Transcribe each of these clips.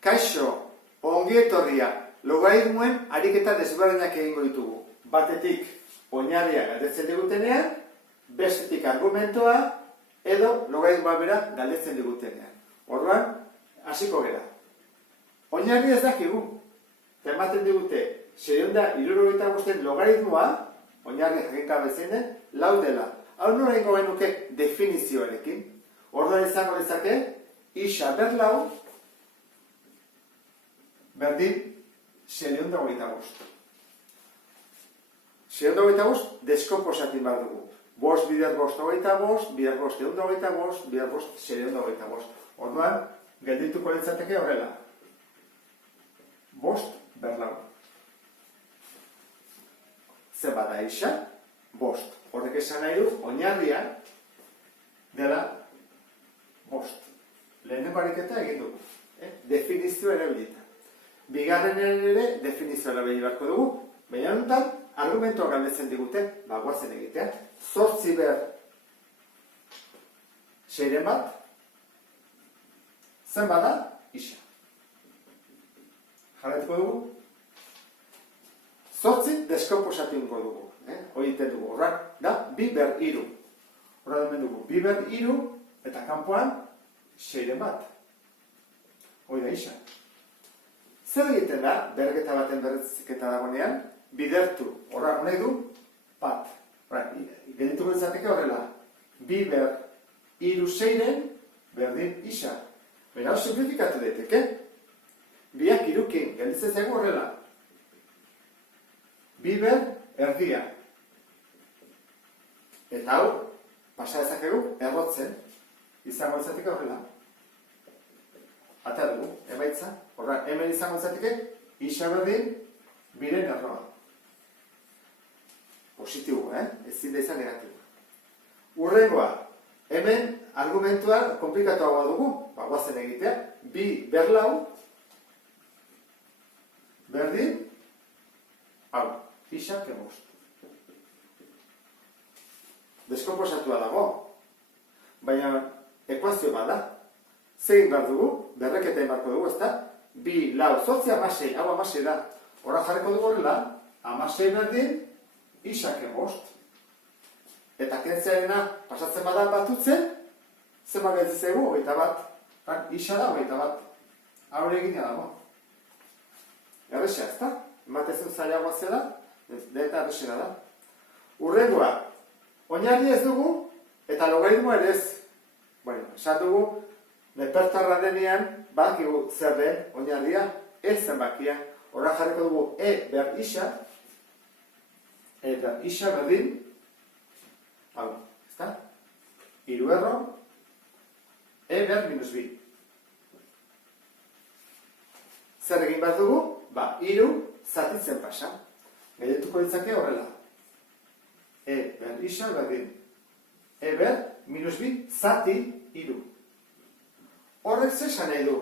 Kaixo, ongi etorria, logaritmoen ariketa desberdinak egingo ditugu. Batetik, oinarria galdetzen digutenean, bestetik argumentoa, edo logaritmoa bera galdetzen digutenean. Orduan, hasiko gera. Oinarria ez dakigu. Ematen digute, 675 logaritmoa, oinarria jakinkabe zein den, 4 dela. Hau nola egingo genuke definizioarekin. Orduan izango dezake, isa ber 4 berdin 625. 625 deskomposatzen behar dugu. 5 bider 5 25, bider 5 125, bider 5 625. Orduan, geldituko litzateke horrela. 5 ber 4. Zer bada isa? 5. Horrek esan nahi du, oinarria dela 5. Lehenengo ariketa egin dugu. Definizioa erabilita. Bigarrenean ere definizioa erabili beharko dugu, baina honetan argumentoa galdetzen digute, guazen egitea. 8 ber 6 bat, zen bada isa. Jarretuko dugu. 8 deskomposatuko dugu. Hoi egiten dugu. Horrak da, 2 ber 3. Horra hemen dugu, 2 ber 3 eta kanpoan 6 bat. Hoi da isa. Zer egiten da, bergeta baten berretziketa dagoenean, bidertu. Horra, honek du, bat. Geldituko izateke horrela. 2 ber 3 6 berdin isa. Baina hau simplifikatu daiteke. Biak irukin, gelditzen zaigu horrela. 2 ber erdia. Eta hau, pasa dezakegu, errotzen, izango izateke horrela. Ata dugu, emaitza. Horra, hemen izango izateke, isa berdin, biren erroa. Positibo, ezin da izan negatibo. Urrengoa, hemen argumentua komplikatuagoa dugu, guazen egitea, 2 ber 4 berdin, hau, isa ke 5. Deskomposatua dago, baina ekuazio bat da. Zegin behar dugu, berreketa emarko dugu, ezta? 2, 4, 8, 16, hau 16 da. Horra jarriko dugu horrela, 16 berdin, isak 5. Eta kentzearena pasatzen badan batutzen, zenbat gelditzegu, 21. Isa da, 21. Haure egina dago. Erresa, ezta? Ematezun zailagoa zela, eta erresena da. Urrengoa, oinarri ez dugu, eta logaritmoa ere ez. Esan dugu, nepertarra denean, bakigu zer den oinarria, ez zenbakia. Horra jarriko dugu e ber isa, eta isa berdin, hau, ezta? 3 erro, e ber minus 2. Zer egin behar dugu? 3 zatitzen pasa. Gehietuko ditzake horrela. E ber isa berdin. E ber minus 2 zati 3. Horrek zesan nahi du.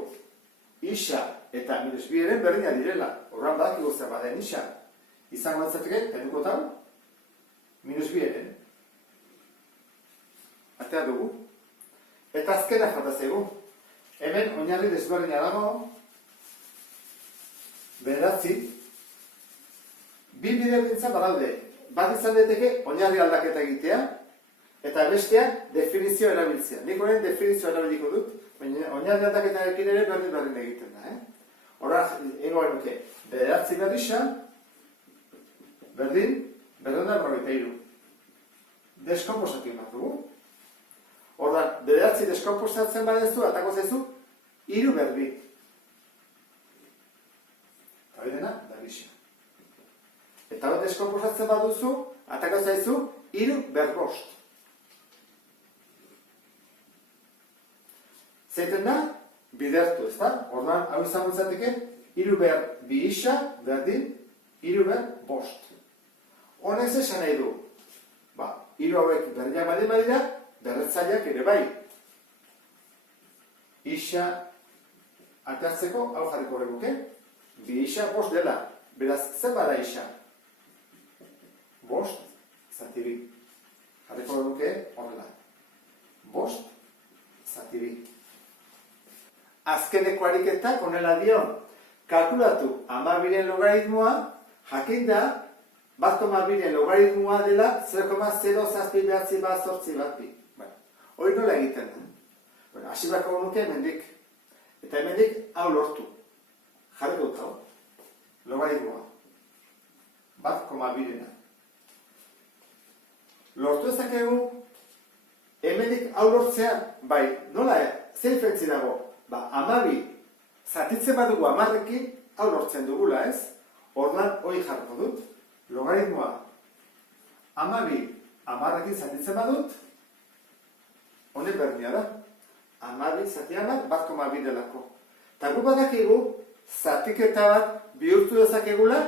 Isa eta minus 2 eren berdina direla. Horran badakigu zer baden isa. Izango entzateke, tenuko tau, minus 2 eren. Atea dugu. Eta azkena falta zaigu. Hemen oinarri desberdina dago. Bederatzi. 2 bide bintza badaude. Bat izan daiteke oinarri aldaketa egitea, eta bestea definizio erabiltzea. Nik horren definizio erabiliko dut, baina oinarri aldaketarekin ere berdin egiten da. Horra, ingo genuke, 9 ber isa, berdin, 243. Deskomposatu bat dugu. Horra, 9 deskomposatzen badezu, atako zaizu, 3 ber 2. Eta dena, da bisa. Eta hori deskomposatzen baduzu, atako zaizu, 3 ber 5. Zeiten da, bidertu, ezta? Orduan, hau izango izateke, 3 ber 2 isa, berdin, 3 ber 5. Honek esan nahi du. 3 hauek berdinak baldin badira, berretzaileak ere bai. Isa atertzeko, hau jarriko horreguke, 2 isa 5 dela. Beraz, zer bada isa? 5 zati 2. Jarriko horreguke horrela. 5 zati 2. azkeneko ariketak honela dio. Kalkulatu 12-ren logaritmoa, jakinda, 1,2-ren logaritmoa dela 0,078188. Hori nola egiten da? Hasi bako nuke hemendik. Eta hemendik hau lortu. Jarri dut hau. Logaritmoa. 1,2-rena. Lortu ezakegu, hemendik hau lortzea, bai, nola, zer diferentzi dago? 12 zatitzen badugu 10-rekin, hau lortzen dugula, ez? Orduan, hori jarriko dut. Logaritmoa 12 10-rekin zatitzen badut, honek berdina da. 12 zati 10, 1,2 delako. Eta gu badakigu, zatiketa bat bihurtu dezakegula,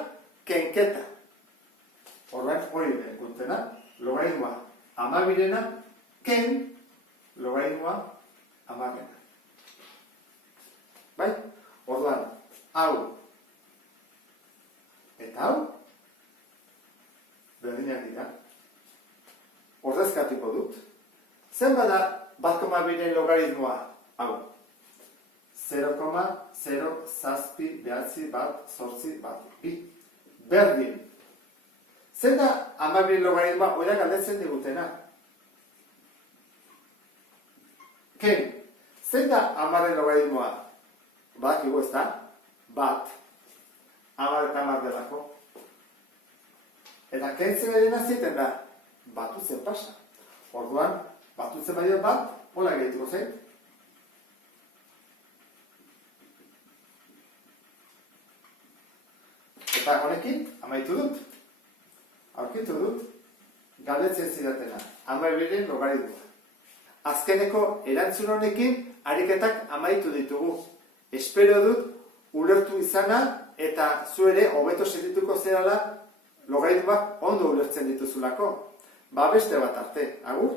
kenketa. Orduan, hori behar logaritmoa 12-rena, ken logaritmoa 10-rena. Bai? Orduan, hau eta hau berdinak dira. Ordezkatuko dut. Zen bada 1,2-ren logaritmoa? Hau. 0,078188. Berdin. Zen da 12-ren logaritmoa? Oida galdetzen digutena. Ken, zen da 10-ren logaritmoa? Badakigu ez da? Bat. 10 eta 10 delako. Eta kentzen edena ziten da? Batutzen pasa. Orduan, batutzen badio bat, hola gehituko zen. Eta honekin, amaitu dut. Aurkitu dut, galdetzen zidatena. 12-ren logaritmoa. Azkeneko erantzun honekin, ariketak amaitu ditugu. Espero dut, ulertu izana, eta zu ere, hobeto sentituko zerala, logaritmoak ondo ulertzen dituzulako. Beste bat arte. Agur?